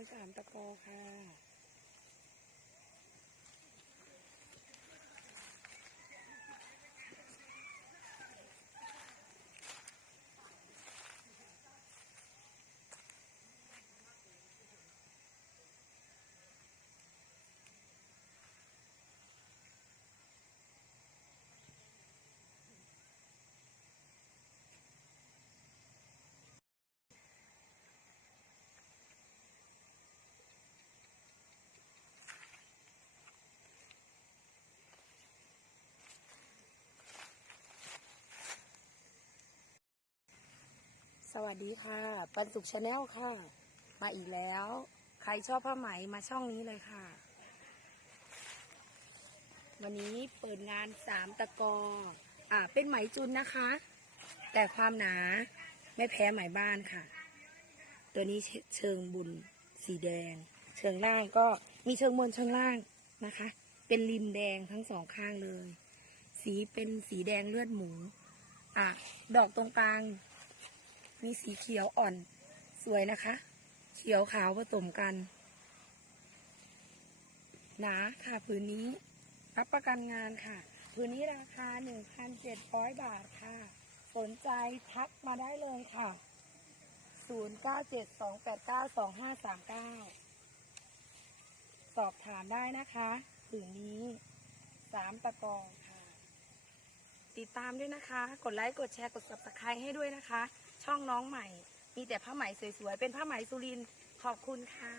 านสามตะโกค่ะ วัสดีค่ะ ปันสุขชาแนลค่ะ มาอีกแล้ว ใครชอบผ้าไหมมาช่องนี้เลยค่ะ วันนี้เปิดงานสามตะกอ อ่า เป็นไหมจุนนะคะ แต่ความหนาไม่แพ้ไหมบ้านค่ะ ตัวนี้เชิงบุญสีแดง เชิงล่างก็มีเชิงบนเชิงล่างนะคะ เป็นริมแดงทั้งสองข้างเลย สีเป็นสีแดงเลือดหมู อะ ดอกตรงกลาง มีสีเขียวอ่อน สวยนะคะ เขียวขาวผสมกัน หนาค่ะผืนนี้ รับประกันงานค่ะ ผืนนี้ราคา 1,700 บาทค่ะ สนใจทักมาได้เลยค่ะ 0972892539 สอบถามได้นะคะผืนนี้สามตะกองค่ะ ติดตามด้วยนะคะ กดไลค์ กดแชร์ กด subscribe ให้ด้วยนะคะ ช่องน้องใหม่ มีแต่ผ้าไหมสวยๆ เป็นผ้าไหมสุรินทร์ขอบคุณค่ะ